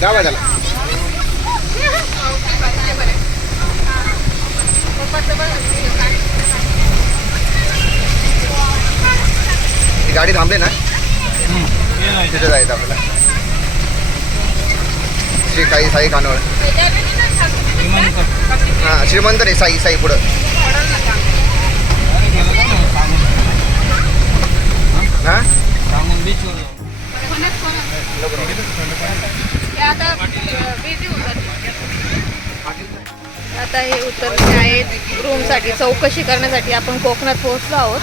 दावा त्याला. ती गाडी थांबली ना? तिथे जायचं आपल्याला. श्री काही साई खानवळ हां श्रीमंत रे साई साई पुढं. हां? आता हे उतरले आहेत. रूमसाठी चौकशी करण्यासाठी आपण कोकणात पोहोचलो आहोत.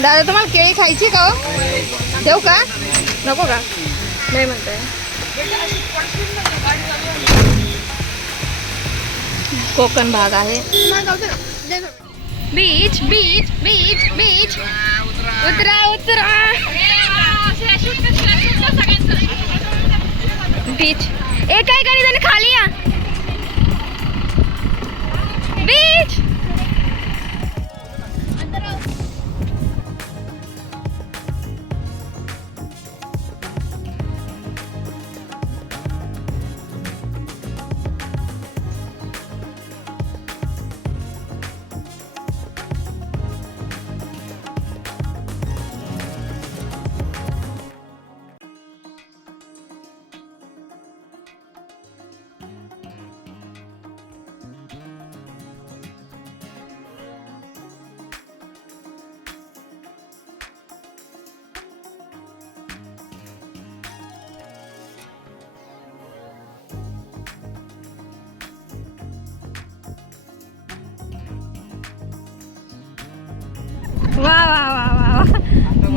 दादा तुम्हाला केळी खायची का हो? देऊ का? नको का? नाही म्हणताय. कोकण भाग आहे. बीच बीच बीच बीच उतरा उतरा. बीच। एका एकाने जण खाली या बीच।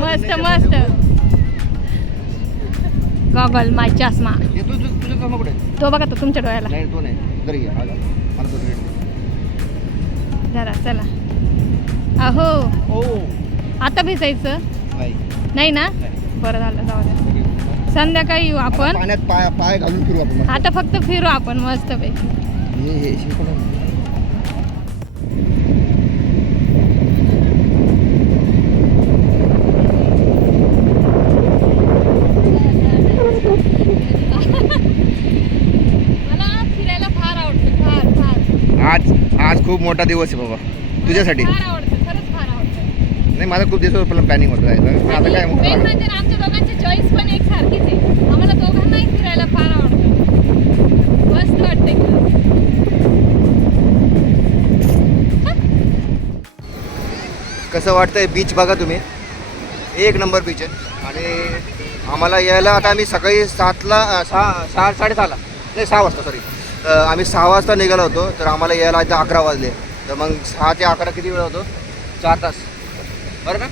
मस्त मस्त गॉगल माय चष्मा हे तू बघा तो तुमच्या डोळ्याला हा. जरा चला अहो ओ आता भिजायचं नाही नाही ना. बरं झालं जाऊ द्या संध्याकाळी येऊ आपण पाण्यात पाय पाय घालून फिरू आपण. आता फक्त फिरू आपण मस्त पैकी हे हे शिकवलं ना. मला फिरायला फार आवडतं फार फार आज आज खूप मोठा दिवस आहे बाबा. तुझ्यासाठी. फार आवडतं खरंच फार आवडतं. नाही माझा खूप दिवसावर प्लॅनिंग होतं जायचं आता काय मेन मग म्हणजे ना, आमच्या दोघांची चॉईस पण एक सारखीच आहे. आम्हाला दोघांनाही फिरायला फार आवडतं. मस्त वाटतंय कसं वाटतंय बीच बघा तुम्ही? एक नंबर बीच आहे. आणि आम्हाला यायला आता आम्ही सकाळी सातला अं, सहा सहा साडेसहाला. नाही सहा वाजता सॉरी आम्ही सहा वाजता निघालो होतो तर आम्हाला यायला आता अकरा वाजले. तर मग सहा ते अकरा किती वेळ होतो? चार तास. बरं ना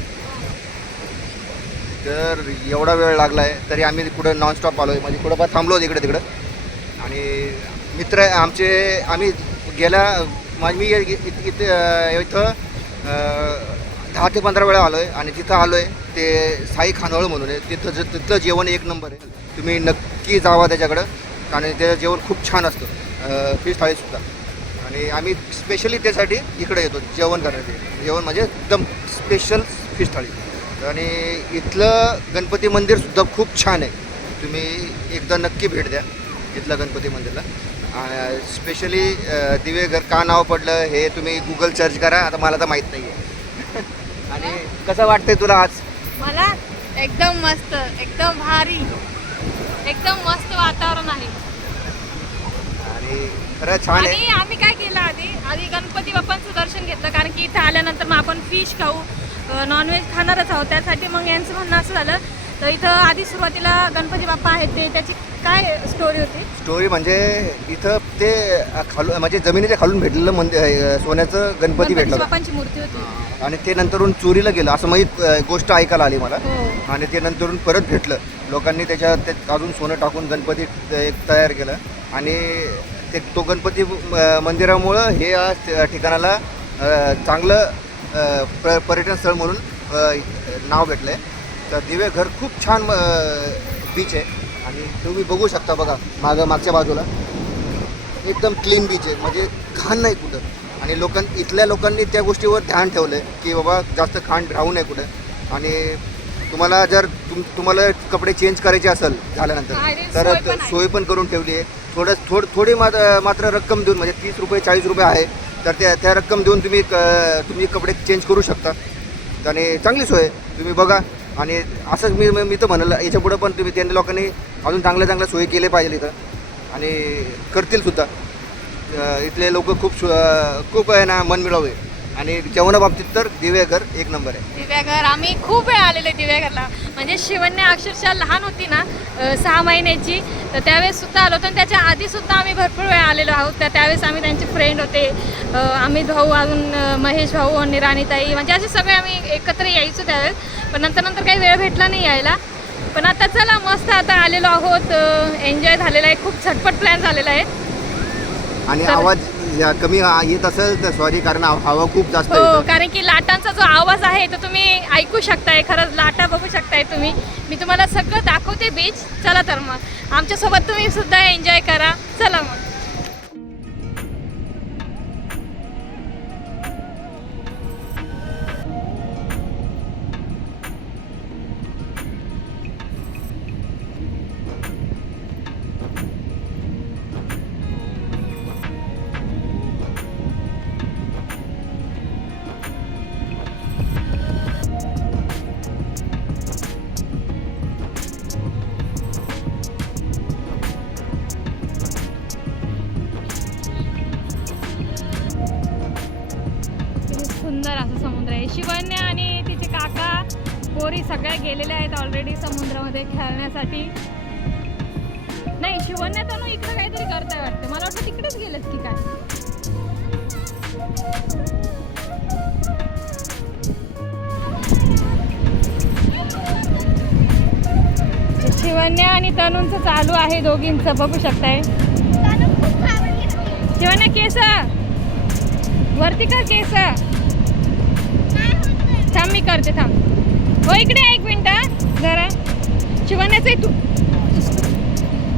तर एवढा वेळ लागला आहे तरी आम्ही कुठं नॉनस्टॉप आलो आहे म्हणजे कुठं पण थांबलो होतो इकडे तिकडं. आणि मित्र आमचे आम्ही गेल्या माझी मी इ- इथे इथं दहा ते पंधरा वेळा आलो आहे आणि तिथं आलो आहे ते साई खानवळ म्हणून आहे. तिथं ज तिथलं जेवण एक नंबर आहे. तुम्ही नक्की जावा त्याच्याकडं. आणि त्याचं जेवण खूप छान असतं. फिश थाळीसुद्धा आणि आम्ही स्पेशली त्यासाठी इकडे येतो जेवण करण्यासाठी. जेवण म्हणजे एकदम स्पेशल फिश थाळी. आणि इथलं गणपती मंदिरसुद्धा खूप छान आहे. तुम्ही एकदा नक्की भेट द्या इथलं गणपती मंदिरला. स्पेशली दिवेघर का नाव पडलं हे तुम्ही गुगल सर्च करा आता मला तर माहीत नाही आहे आणि कसं वाटतंय तुला आज? मला एकदम मस्त एकदम भारी एकदम मस्त वातावरण आहे. आणि खरं छान आहे. आणि आम्ही काय केलं आधी? आधी गणपती बाप्पांचं दर्शन घेतलं कारण की इथं आल्यानंतर मग आपण फिश खाऊ नॉनव्हेज खाणारच आहोत. त्यासाठी मग यांचं म्हणणं असं झालं तर इथं आधी सुरुवातीला गणपती बाप्पा आहेत ते त्याची काय स्टोरी होती? स्टोरी म्हणजे इथं ते खालून म्हणजे जमिनीच्या खालून भेटलेलं मंदिर सोन्याचं गणपती गणपती भेटलं. बाप्पांची मूर्ती होती. आणि ते नंतरून चोरीला गेलं असं माहीत गोष्ट ऐकायला आली मला. हो. आणि ते नंतरून परत भेटलं. लोकांनी त्याच्यात ते अजून सोनं टाकून गणपती त- एक तयार केलं. आणि ते तो गणपती मंदिरामुळं हे या ठिकाणाला चांगलं प्र पर्यटन स्थळ म्हणून नाव भेटलं आहे तर दिवे घर खूप छान बीच आहे. आणि तुम्ही बघू शकता बघा मागं मागच्या बाजूला. एकदम क्लीन बीच आहे. म्हणजे घाण नाही कुठं. आणि लोकां इथल्या लोकांनी त्या गोष्टीवर ध्यान ठेवलं आहे की बाबा जास्त घाण राहू नये कुठं. आणि तुम्हाला जर तुम तुम्हाला कपडे चेंज करायचे असेल झाल्यानंतर तर सोय पण करून ठेवली आहे. थोडं थोड थोडी मात्र मात्र रक्कम देऊन म्हणजे तीस रुपये चाळीस रुपये आहे तर त्या त्या रक्कम देऊन तुम्ही क- तुम्ही कपडे चेंज करू शकता. आणि चांगली सोय. तुम्ही बघा. आणि असंच मी मी तर म्हणाल याच्या पुढं पण तुम्ही त्यांनी लोकांनी अजून चांगल्या चांगल्या सोयी केल्या पाहिजे इथं. आणि करतील सुद्धा. इथले लोक खूप खूप आहे ना मन मिळावे आणि जेवणाबाबतीत तर दिवेकर एक नंबर आहे. दिव्याघर आम्ही खूप वेळ आलेले दिव्याघरला. म्हणजे शिवण्या अक्षरशः लहान होती ना अ, सहा महिन्याची तर त्यावेळेस सुद्धा आलो होतो आणि त्याच्या आधी सुद्धा आम्ही भरपूर वेळ आलेलो आहोत. तर त्यावेळेस आम्ही त्यांचे फ्रेंड होते. अ, आम्ही भाऊ अजून अ, महेश भाऊ आणि राणीताई म्हणजे असे सगळे आम्ही एकत्र यायचो त्यावेळेस. पण नंतर नंतर काही वेळ भेटला नाही यायला. पण आता चला मस्त आता आलेलो आहोत. एन्जॉय झालेला आहे. खूप झटपट प्लॅन झालेला आहे. आणि तर- आवाज या कमी आ- येत असेल तर सॉरी कारण हवा खूप जास्त हो. कारण की लाटांचा जो आवाज आहे तो तुम्ही ऐकू शकताय खरंच लाटा बघू शकताय तुम्ही. मी तुम्हाला सगळं दाखवते बीच चला तर मग. आमच्यासोबत तुम्ही सुद्धा एन्जॉय करा. चला मग. पोरी सगळ्या गेलेल्या आहेत ऑलरेडी समुद्रामध्ये खेळण्यासाठी. नाही शिवण्या तनु इकडे काहीतरी करताय वाटतं. मला वाटतं तिकडेच गेलेत की काय? शिवण्या आणि तनुंचं चालू आहे दोघींचं. बघू शकताय. शिवण्या केस. वरती का केस. थांब मी करते थांब. हो इकडे एक मिनिट. जरा. शिवण्याचं आहे तू.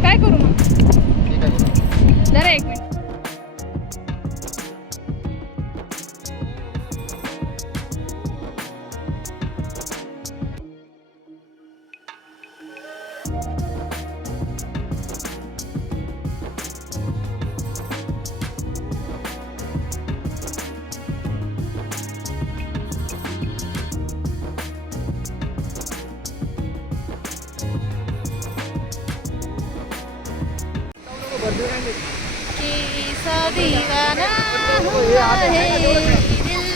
काय करू मग? जरा एक मिनिट. दीवाना हुआ है दिल।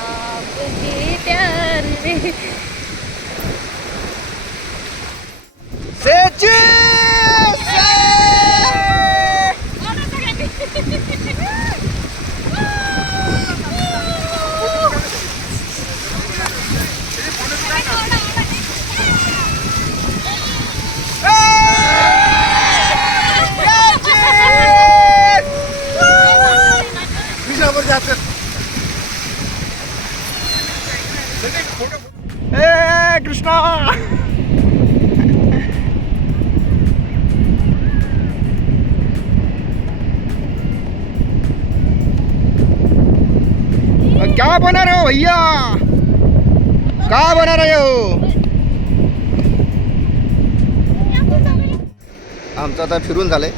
आपके प्यार में ए कृष्णा! क्या बना रहे हो भैया? क्या बना रहे हो? आमचं आता फिरून झालंय.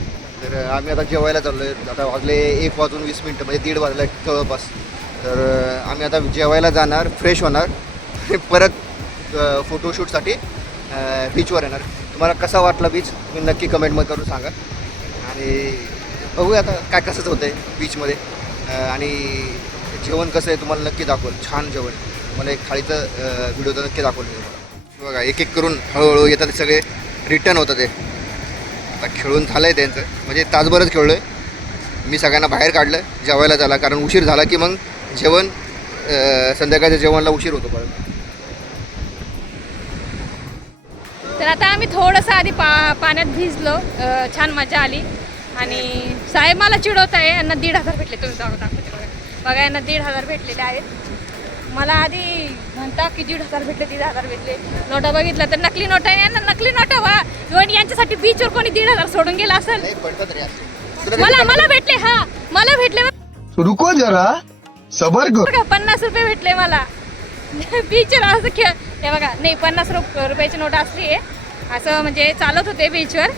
तर आम्ही आता जेवायला चाललोय. आता वाजले एक वाजून वीस मिनटं म्हणजे दीड वाजला जवळपास. तर आम्ही आता जेवायला जाणार फ्रेश होणार. आणि परत फोटोशूटसाठी बीचवर येणार. तुम्हाला कसा वाटला बीच तुम्ही नक्की कमेंटमध्ये करून सांगा. आणि बघूया आता काय कसंच होतं आहे बीचमध्ये आणि जेवण कसं आहे तुम्हाला नक्की दाखवल. छान जेवण. मला एक थाळीचं व्हिडिओ तर नक्की दाखवलं तुम्हाला बघा एक एक करून हळूहळू येतात ते सगळे. रिटर्न होतं ते. आता खेळून झालं आहे त्यांचं. म्हणजे तासभरच खेळलो आहे मी सगळ्यांना बाहेर काढलं. जेवायला झाला. कारण उशीर झाला की मग जेवण संध्याकाळच्या जेवणाला उशीर होतो परत. तर आता आम्ही थोडंसं आधी पा पाण्यात भिजलो. छान मजा आली. आणि साहेब मला चिडवत आहे यांना दीड हजार भेटले. तुम्ही जाऊ दाखवते बघा. बघा यांना दीड हजार भेटलेले आहेत. मला आधी म्हणता की दीड हजार भेटले दीड हजार भेटले. नोटा बघितलं तर नकली नोटा आहे. यांना नकली नोटा वा इव्हन यांच्यासाठी बीचवर कोणी दीड हजार सोडून गेला असेल. मला मला भेटले हा. मला भेटले. रुको जरा. सबर बघा पन्नास रुपये भेटले मला. बीचवर असं खेळ हे बघा नाही पन्नास रुप रुपयाची नोट असली आहे. असं म्हणजे चालत होते बीचवर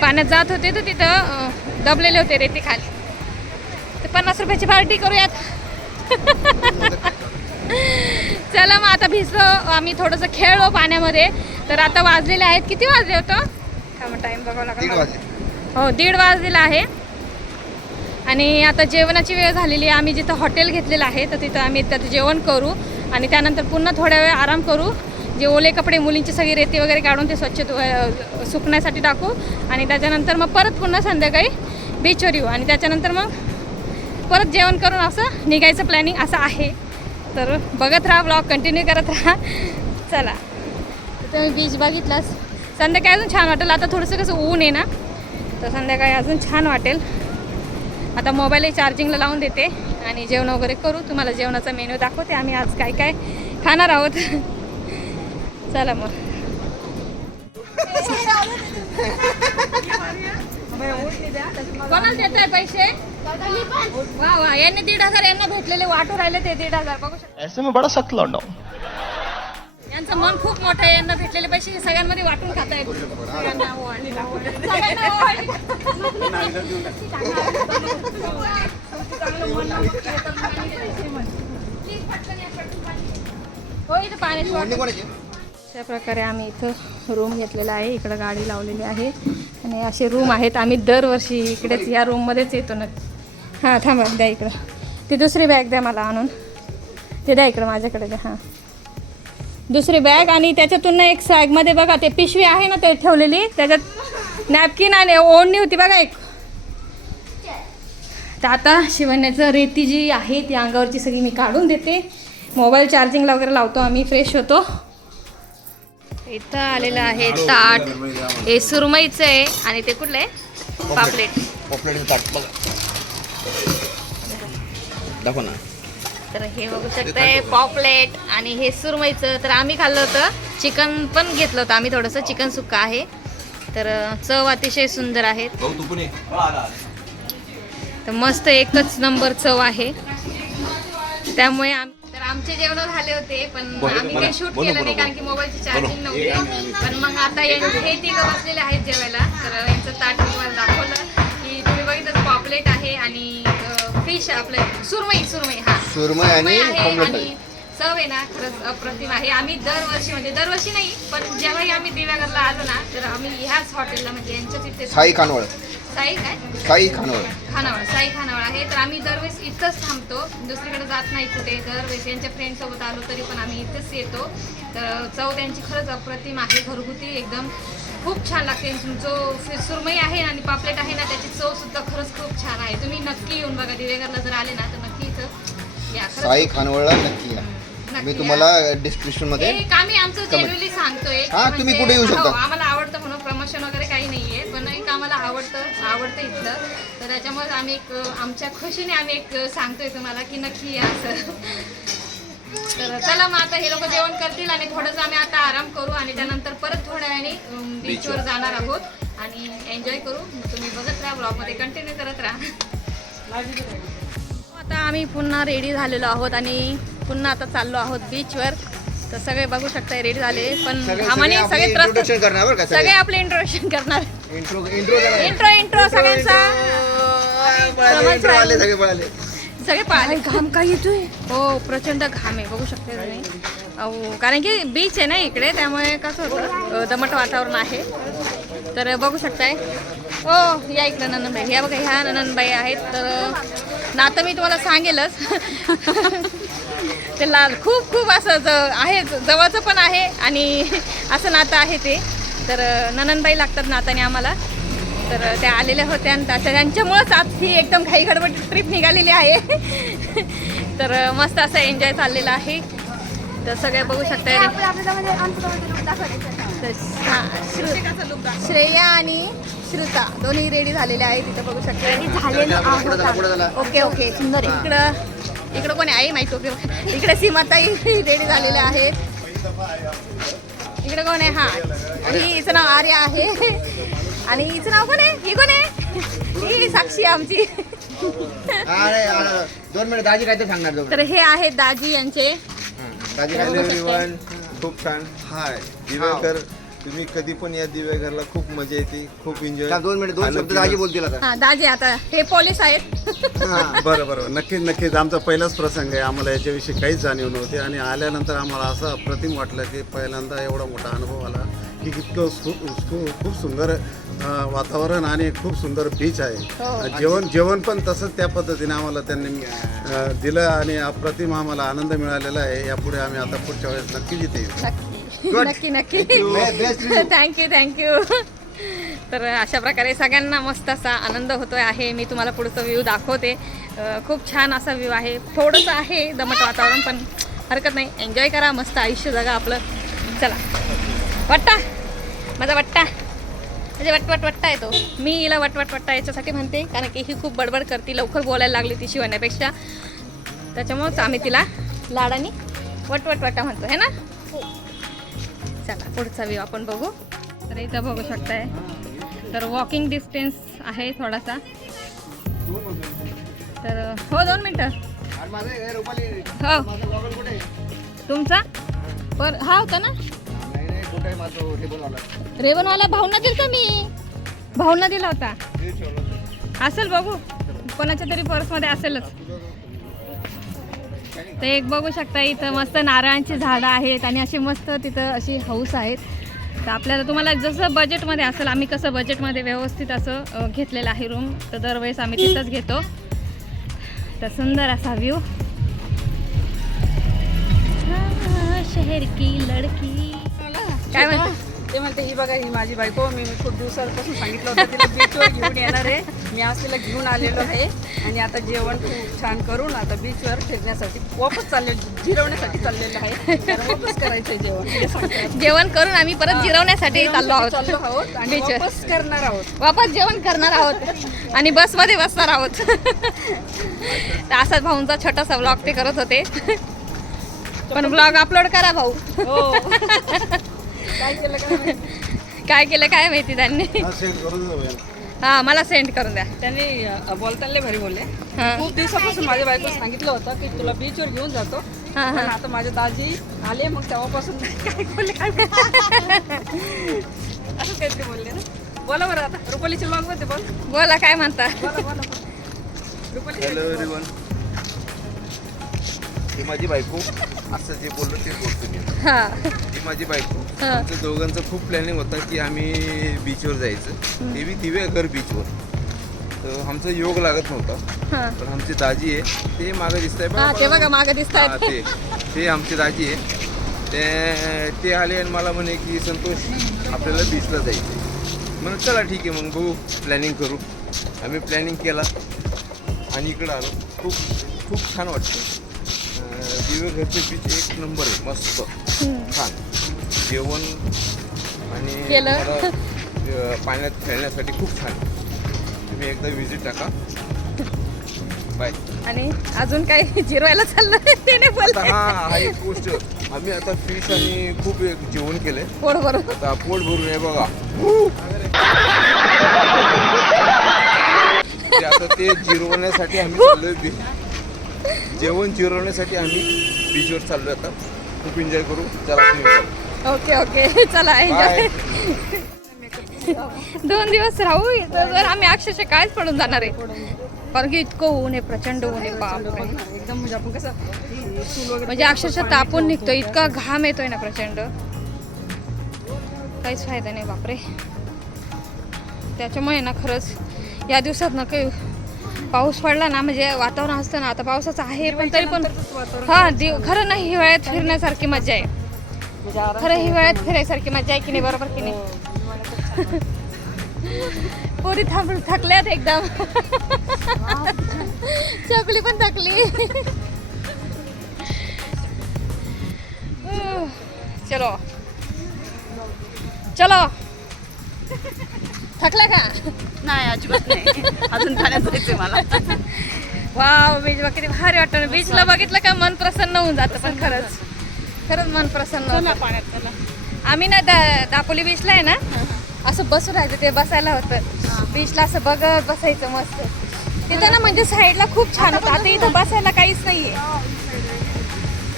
पाण्यात जात होते तर तिथं दबलेले होते रेती खाली. तर पन्नास रुपयाची पार्टी करूयात. चला मग आता भिजलो आम्ही थोडंसं खेळलो पाण्यामध्ये. तर आता वाजलेले आहेत. किती वाजले होतं? काय मग टाईम बघावं लागेल हो दीड वाजलेला आहे. आणि आता जेवणाची वेळ झालेली आहे. आम्ही जिथं हॉटेल घेतलेलं आहे तर तिथं आम्ही त्यात जेवण करू. आणि त्यानंतर पुन्हा थोड्या वेळ आराम करू. जे ओले कपडे मुलींची सगळी रेती वगैरे काढून ते स्वच्छ सुकण्यासाठी टाकू. आणि त्याच्यानंतर मग परत पुन्हा संध्याकाळी बीचवर येऊ. आणि त्याच्यानंतर मग परत जेवण करून असं निघायचं प्लॅनिंग असं आहे. तर बघत राहा ब्लॉग कंटिन्यू करत राहा. चला. तुम्ही बीच बघितलास. संध्याकाळी अजून छान वाटेल. आता थोडंसं कसं ऊन आहे ना तर संध्याकाळी अजून छान वाटेल. आता मोबाईलही चार्जिंगला लावून देते आणि जेवण वगैरे करू. तुम्हाला जेवणाचा मेन्यू दाखवते. आम्ही आज काय काय खाणार आहोत. चला मग. कोणाला देत आहे पैसे? वा वा. यांनी दीड हजार यांना भेटलेले वाटू राहिले ते दीड हजार. बघू शकतो. बड़ा सख्त यांचं मन खूप मोठं आहे. यांना भेटलेले पैसे हे सगळ्यांमध्ये वाटून खाता येत सगळ्यांना ओवाळणी टाकून. सगळ्यांना ओवाळणी हो इथं पाण्याची ओढणी बॉटल कोणाची? अशा प्रकारे आम्ही इथं रूम घेतलेला आहे. इकडं गाडी लावलेली आहे. आणि असे रूम आहेत. आम्ही दरवर्षी इकडेच या रूममध्येच येतो ना. हां थांबा द्या इकडं. ती दुसरी बॅग द्या मला आणून. ते द्या इकडं माझ्याकडे द्या हां. दुसरी बॅग आणि त्याच्यातून ना एक सॅगमध्ये बघा ते पिशवी आहे ना ते ठेवलेली. त्याच्यात नॅपकिन आणि ओढणी होती बघा एक. तर आता शिवण्याचं रेती जी आहे ती अंगावरची सगळी मी काढून देते. मोबाईल चार्जिंगला वगैरे लावतो आम्ही फ्रेश होतो. इथं आलेलं आहे ताट. हे सुरमईचं आहे. आणि ते कुठलं आहे? पापलेट. पॉपलेट ताट. बघा. दाखव ना. तर हे बघू शकताय पॉपलेट आणि हे सुरमईचं तर आम्ही खाल्लं होतं. चिकन पण घेतलं होतं आम्ही थोडंसं चिकन सुक्का आहे. तर चव अतिशय सुंदर आहेत तर मस्त एकच नंबर चव आहे. त्यामुळे तर आमचे जेवण झाले होते पण आम्ही काही शूट केलं नाही कारण की मोबाईलची चार्जिंग नव्हती. पण मग आता हे तिघं बसलेले आहेत जेवायला. तर यांचं ताट तुम्हाला दाखवलं की तुम्ही बघितलं पॉपलेट आहे आणि फिश आपलं. सुरमई सुरमई हा. सुरमई आणि आहे चव आहे ना खरंच अप्रतिम आहे. आम्ही दरवर्षी म्हणजे दरवर्षी नाही पण जेव्हाही आम्ही दिव्यागरला आलो ना तर आम्ही ह्याच हॉटेलला म्हणजे यांच्याच इथे साई खानवळ. साई काय? साई खानवळ. खानावळ साई खानावळ आहे. तर आम्ही दरवेळेस इथंच थांबतो. दुसरीकडे जात नाही कुठे. दरवेळेस यांच्या फ्रेंडसोबत आलो तरी पण आम्ही इथंच येतो. तर चव त्यांची खरंच अप्रतिम आहे. घरगुती एकदम खूप छान लागते जो सुरमई आहे आणि पापलेट आहे ना त्याची चव सुद्धा खरंच खूप छान आहे. तुम्ही नक्की येऊन बघा दिवेगरला जर आले ना तर नक्की इथं या. खरंच साई खानवळला नक्की या. नक्की मी या. तुम्हाला डिस्क्रिप्शनमध्ये एक आम्ही आमचं जेन्युअली सांगतोय. हा, म्हणजे- तुम्ही कुठे येऊ शकता. हो, आम्हाला आवडतं म्हणून प्रमोशन वगैरे काही नाहीये पण एक आम्हाला आवडतं आवडतं इथलं. तर त्याच्यामुळे आम्ही एक अं, आमच्या खुशीने आम्ही एक अं, सांगतोय तुम्हाला की नक्की या असं. तर चला मग आता हे लोक जेवण करतील आणि थोडंसं आम्ही आता आराम करू आणि त्यानंतर परत थोड्या वेळाने बीचवर जाणार आहोत आणि एन्जॉय करू. तुम्ही बघत राहा ब्लॉगमध्ये कंटिन्यू करत राहा. आता आम्ही पुन्हा रेडी झालेलो आहोत आणि पुन्हा आता चाललो आहोत बीचवर तर सगळे बघू शकताय रेडी झाले पण आम्हाने सगळे त्रस्त सगळे? आपले इंट्रोडक्शन करणार. इंट्रो इंट्रो सगळ्यांचा. सगळे पाहिले घाम काय येतोय? हो प्रचंड घाम आहे बघू शकते तुम्ही. अहो कारण की बीच आहे ना इकडे त्यामुळे कसं होतं दमट वातावरण आहे. तर बघू शकताय. हो या इकडं नंदनबाई. ह्या बघा ह्या नंदनबाई आहेत. तर नातं मी तुम्हाला सांगेलच. ते लाल खूप खूप असं ज आहे जवळचं पण आहे आणि असं नातं आहे ते. तर नननबाई लागतात नात्याने आम्हाला. तर त्या आलेल्या होत्या आणि त्या- त्यांच्यामुळंच आज ही एकदम घाई गडबड ट्रिप निघालेली आहे. तर मस्त असं एन्जॉय चाललेला आहे. तर सगळे बघू शकता हा, श्रेया आणि श्रुता दोन्ही रेडी झालेले आहेत. तिथं बघू शकता ओके ओके. सुंदर आहे. इकडं इकडं कोणी आई माहिती? ओके इकडे सीमाताई रेडी झालेल्या आहेत. इकडे कोण आहे? हा. आणि हिचं नाव आर्या आहे. आणि हिचं नाव कोण आहे? ही कोण आहे? ही साक्षी आहे आमची. अरे अरे, दोन मिनिट दाजी काय ते सांगणार दोन तर हे आहेत दाजी यांचे. दाजी एव्हरीवन खूप छान. हाय. दिवेघर तुम्ही कधी पण या दिवेघरला खूप मजा येते खूप एन्जॉय दोन मिनिट दोन शब्द दाजी बोलतील आता. हा दाजी आता. हे पोलीस आहेत. बरं बरं. नक्कीच नक्कीच. आमचा पहिलाच प्रसंग आहे. आम्हाला याच्याविषयी काहीच जाणीव नव्हती. आणि आल्यानंतर आम्हाला असं अप्रतिम वाटलं की पहिल्यांदा एवढा मोठा अनुभव आला. की इतकं सु, सु, खूप सुंदर अं, वातावरण आणि खूप सुंदर बीच आहे. जेवण जेवण पण तसंच त्या पद्धतीने आम्हाला त्यांनी अं, दिलं आणि अप्रतिम आम्हाला आनंद मिळालेला आहे. यापुढे आम्ही आता पुढच्या वेळेस नक्कीच इथे येऊ. नक्की. नक्की नक्की. थँक्यू थँक्यू तर अशा प्रकारे सगळ्यांना मस्त असा आनंद होतोय आहे. मी तुम्हाला पुढचं व्ह्यू दाखवते. अं, खूप छान असा व्ह्यू आहे. थोडंसं आहे दमट वातावरण पण हरकत नाही. एन्जॉय करा. मस्त आयुष्य जगा आपलं. चला. वट्टा! माझा वट्टा. म्हणजे वटवट वट्टा येतो. मी हिला वटवट वट्टा याच्यासाठी म्हणते कारण की ही खूप बडबड करते लवकर बोलायला लागली ती शिवण्यापेक्षा. त्याच्यामुळंच आम्ही तिला लाडाने वटवट वट्टा म्हणतो है ना? चला पुढचा व्ह्यू आपण बघू. तर इथं बघू शकताय. तर वॉकिंग डिस्टन्स आहे थोडासा. तर हो दोन मिनटं. हे? तुमचा? पर हा होता ना? माझं रेवनवाला भावना दिल का मी. भावना दिला होता. असेल बघू. कोणाच्या तरी पर्समध्ये असेलच. तर एक बघू शकता इथं मस्त नारळांची झाडं आहेत आणि अशी मस्त तिथं अशी हाऊस आहेत. तर आपल्याला तुम्हाला जसं बजेटमध्ये असेल आम्ही कसं बजेटमध्ये व्यवस्थित असं घेतलेलं आहे रूम तर दरवेळेस आम्ही तिथंच घेतो. तर सुंदर असा व्ह्यू शहर की लडकी. काय म्हणते? ते म्हणते ही बघा ही माझी बायको मी मी खूप दिवसापासून सांगितलं होतं तिला बीचवर घेऊन येणार आहे. मी आज तिला घेऊन आलेलो आहे आणि आता जेवण खूप छान करून आता बीचवर फिरण्यासाठी वापस चालले जिरवण्यासाठी चाललेलं आहे. कारण वापस करायचं आहे जेवण हे. जेवण करून आम्ही परत जिरवण्यासाठी चाललो आहोत. चाललो आहोत आणि. वापस करणार आहोत. वापस जेवण करणार आहोत. आणि बसमध्ये बसणार आहोत. तर असाच भाऊंचा छोटासा व्लॉग ते करत होते. पण व्लॉग अपलोड करा भाऊ. हो. काय केलं काय माहिती. काय केलं काय माहिती त्यांनी? हा मला सेंड करून द्या. त्यांनी बोलताना भारी बोलले. हा. खूप दिवसापासून माझ्या बायको सांगितलं होतं की तुला बीचवर घेऊन जातो. हा, पण हा. आता माझे दाजी आले मग तेव्हापासून काय बोलले? काय बोलले. असं काहीतरी बोलले ना. बोला बरं आता. रुपालीचे ब्लॉगमध्ये बोल. बोला काय म्हणता? बोला बोला रुपाली माझी बायको असं जे बोललो ते बोलतो मी. माझी बायको. हा. दोघांचं खूप प्लॅनिंग होता की आम्ही बीचवर जायचं. ते बी दिवेघर बीचवर तर आमचा योग लागत नव्हता. हा. पण आमचे दाजी आहे ते मागं दिसत हा ते बघा मागं दिसत ते. ते. आमचे दाजी आहे. ते ते आले आणि मला म्हणे की संतोष आपल्याला बीचला जायचं म्हणून चला ठीक आहे मग बघू प्लॅनिंग करू. आम्ही प्लॅनिंग केला. आणि इकडं आलो. खूप खूप छान वाटतं अं, दिवेघरचे बीच एक नंबर आहे मस्त. छान. जेवण आणि केलं. अं, पाण्यात खेळण्यासाठी खूप छान. तुम्ही एकदा विजिट टाका. बाय आणि अजून काय जिरवायला चाललंय? ते नाही आता बोलते हा हा एक गोष्ट. आम्ही आता फिश आणि खूप एक जेवण केलंय. पोट भरून. आता पोट भरून आहे बघा. ते आता ते जिरवण्यासाठी आम्ही चाललोय. बी- जेवण जिरवण्यासाठी आम्ही बीचवर चाललोय आता. खूप एन्जॉय करू. चला. ओके ओके चला एन्जॉय. दोन दिवस राहू इथं. तर आम्ही अक्षरशः कायच पडून जाणार आहे. कारण की इतकं ऊन आहे प्रचंड ऊन आहे बापरे एकदम म्हणजे आपण कसं म्हणजे अक्षरशः तापून निघतो इतका घाम येतोय ना प्रचंड. काहीच फायदा नाही बापरे त्याच्यामुळे ना खरंच या दिवसात ना काही पाऊस पडला ना म्हणजे वातावरण असतं ना आता पावसाचं आहे पण तरी पण हा दिव खरं नाही हिवाळ्यात फिरण्यासारखी मजा आहे. म्हणजे खरं हिवाळ्यात फिरायसारखी मजा आहे की नाही बरोबर की नाही? पोरी थांब थकल्यात एकदम. चकली पण थकली. चलो. चलो. थकला का? नाही अजिबात नाही. अजून ठाण्यात जायचंय मला. वाव बीच किती भारी वाटतं. बीचला बघितलं का मन प्रसन्न होऊन जातं पण खरंच. खरंच मन प्रसन्न होतं. पाण्यात चला. आम्ही ना दा दापोली बीचला आहे ना असं बसून राहायचं ते बसायला होतं. बीचला असं बघत बसायचं मस्त. तिथं ना म्हणजे साईडला खूप छान होतं. आता इथं बसायला काहीच नाहीये.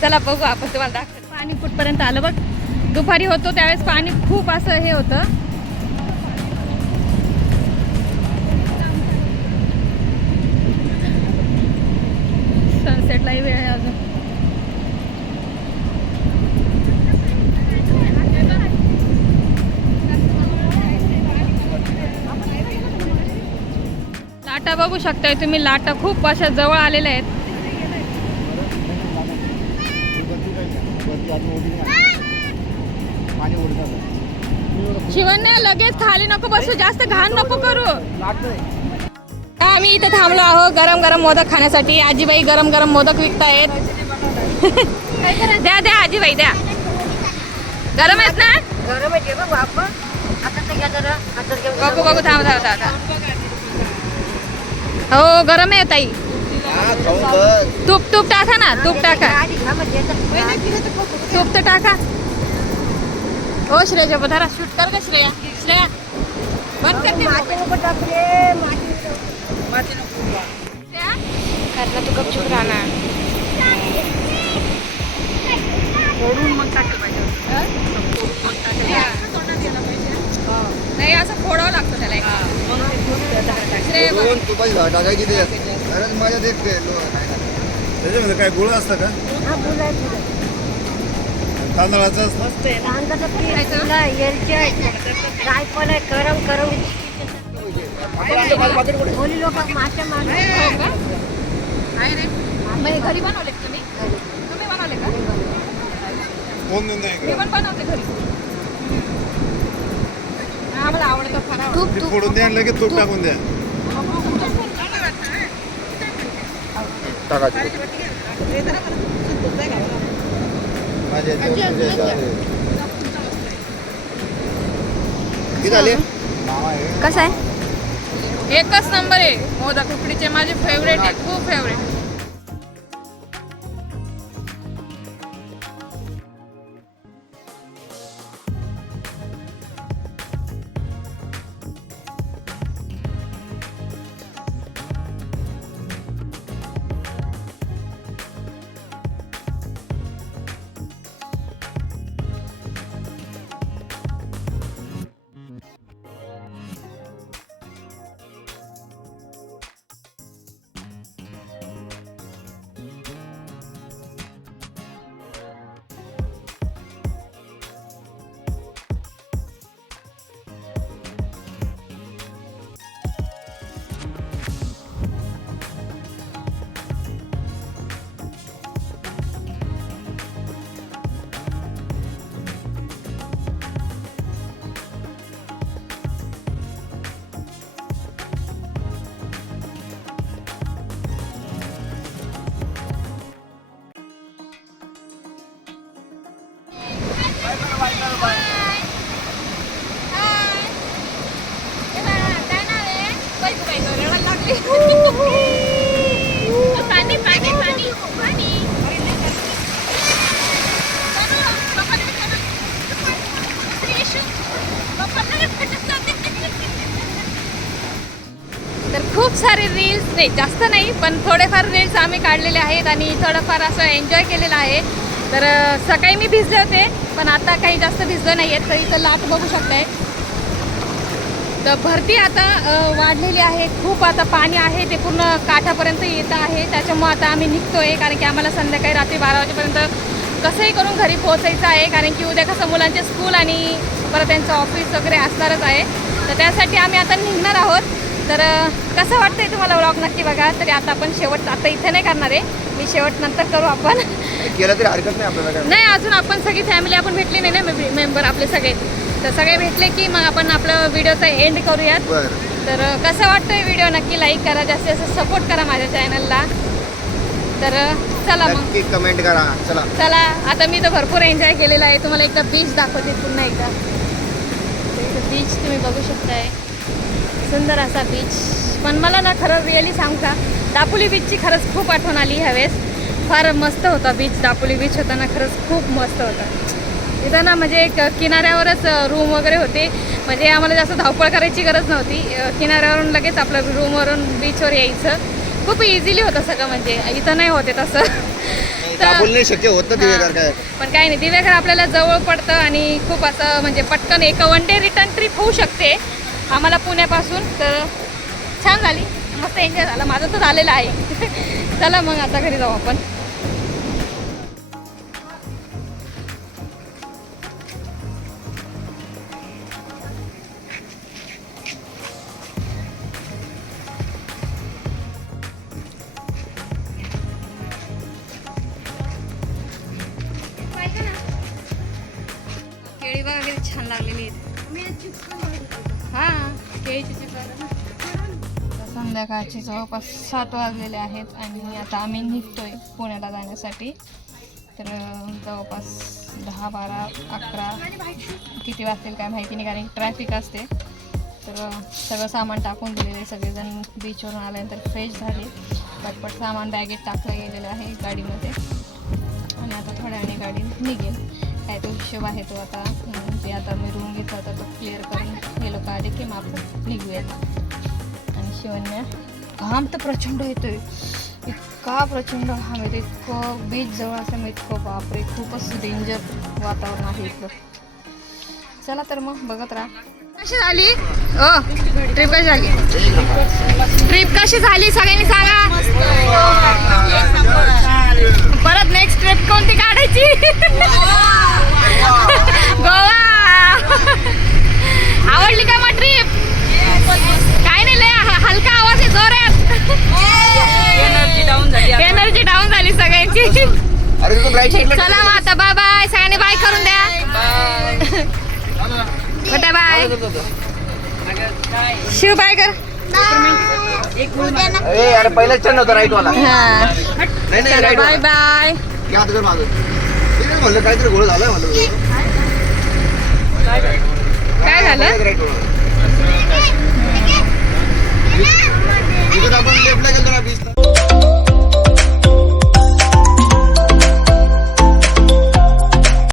चला बघू आपण तुम्हाला दाखवतो. पाणी कुठपर्यंत आलं बघ? दुपारी होतो त्यावेळेस पाणी खूप असं हे होतं. सनसेटलाही वेळ आहे अजून लाटा बघू शकताय तुम्ही. लाटा खूप अशा जवळ आलेल्या आहेत. शिवण्या लगेच खाली नको बसू. जास्त घाण नको करू. आम्ही इथे थांबलो आहो गरम गरम मोदक खाण्यासाठी. आजीबाई गरम गरम मोदक विकतायत. द्या द्या आजीबाई द्या. गरम आहेत ना? बघू बघू थांब थांब थांब थांब. हो गरम आहे ताई. हा तूप तूप टाका ना तूप टाका. तूप तर टाका. हो श्रेया बधारा शूट कर का श्रेया. श्रेया बंद करते श्रेया? कारण तू गपचूप राहणार मग टाकलं पाहिजे नाही असं फोडावं लागतं त्याला दोन तुपाची झाड टाकायची. ते खरंच माझ्या ते काय त्याच्यामध्ये काय गुळ असतं का तांदळाचं असतं रायफल आहे. गरम गरम लोक मासे मारतात रे म्हणजे घरी बनवले तुम्ही तुम्ही बनवले का मी पण बनवते घरी आम्हाला आवडतं फोडून द्या लगेच तूप टाकून द्या कसं आहे? एकच नंबर आहे मोदक उकडीचे. माझे फेवरेट आहे खूप फेवरेट नाही जास्त नाही पण थोडेफार रील्स आम्ही काढलेले आहेत आणि थोडंफार असं एन्जॉय केलेलं आहे. तर सकाळी मी भिजले होते पण आता काही जास्त भिजलं नाही आहेत तर इथं लाट बघू शकताय. तर भरती आता वाढलेली आहे. खूप आता पाणी आहे ते पूर्ण काठापर्यंत येतं आहे. त्याच्यामुळं आता आम्ही निघतोय कारण की आम्हाला संध्याकाळी रात्री बारा वाजेपर्यंत कसंही करून घरी पोहोचायचं आहे कारण की उद्या कसं मुलांचे स्कूल आणि परत त्यांचं ऑफिस वगैरे असणारच आहे. तर त्यासाठी आम्ही आता निघणार आहोत. तर कसं वाटतंय तुम्हाला व्लॉग नक्की बघा? तरी आता आपण शेवट आता इथे नाही करणार आहे. मी शेवट नंतर करू आपण. केलं तरी हरकत नाही आपल्याला काय? नाही अजून आपण सगळी फॅमिली आपण भेटली नाही ना मेंबर आपले सगळे. तर सगळे भेटले की मग आपण आपलं व्हिडिओचा एंड करूयात. बरं. तर कसं वाटतंय व्हिडिओ नक्की लाईक करा जास्तीत जास्त सपोर्ट करा माझ्या चॅनलला तर चला मग. नक्की कमेंट करा. चला. चला आता मी तर भरपूर एन्जॉय केलेला आहे. तुम्हाला एकदा बीच दाखवते पुन्हा एकदा. बीच तुम्ही बघू शकताय. सुंदर असा बीच पण मला ना खरं रिअली सांगू का दापोली बीचची खरंच खूप आठवण आली ह्यावेळेस. फार मस्त होता बीच दापोली बीच होता ना खरंच खूप मस्त होता. इथं ना म्हणजे एक किनाऱ्यावरच रूम वगैरे होते. म्हणजे आम्हाला जास्त धावपळ करायची गरज नव्हती. किनाऱ्यावरून लगेच आपलं रूमवरून बीचवर यायचं. खूप इझिली होतं सगळं म्हणजे. इथं नाही होते तसं. शक्य होत पण काही नाही दिवेघर आपल्याला जवळ पडतं आणि खूप असं म्हणजे पटकन एक वन डे रिटर्न ट्रिप होऊ शकते. आम्हाला पुण्यापासून तर छान झाली. मस्त एन्जॉय झाला. माझं तर झालेलं आहे. चला मग आता घरी जाऊ आपण. केळी बघा किती छान लागलेली आहेत. हां केळीची संध्याकाळचे जवळपास सात वाजलेले आहेत आणि आता आम्ही निघतोय पुण्याला जाण्यासाठी. तर जवळपास दहा बारा अकरा किती वाजतील काय माहिती नाही कारण ट्रॅफिक असते. तर सगळं सामान टाकून दिलेले सगळेजण बीचवरून आल्यानंतर फ्रेश झाले. पटपट सामान बॅगेत टाकलं गेलेलं आहे गाडीमध्ये. आणि आता थोड्या वेळाने गाडी निघेल. काय तो हिशोब आहे तो आता ते आता मी रूम घेतला होता तो क्लिअर करून हे लोक आले की मग आपण निघूयात. आणि शिवण्या घाम तर प्रचंड येतोय. इतका प्रचंड घाम येतो इतकं बीच जवळ असल्यामुळे इतकं बापरे खूपच डेंजर वातावरण आहे इथलं. चला तर मग बघत राहा. कशी झाली? हो, ओ ट्रिप कशी झाली? ट्रिप कशी झाली सगळ्यांनी सांगा. परत नेक्स्ट ट्रिप कोणती काढायची? गोवा. आवडली का मग ट्रिप काय नाही लय हलका आवाज आहे जोरात. एनर्जी डाऊन झाली आता. एनर्जी डाऊन झाली सगळ्यांची. अरे तू राईट साईडला चला मग आता बाय बाय सगळ्यांनी बाय करून द्या. बेटा बाय शिव बाय कर. ए अरे राईट वाला. हा. नाही नाही राईट बाय बाय की आता कर मागं. ते काय झालं आपण लेफ्टला गेलो ना बीच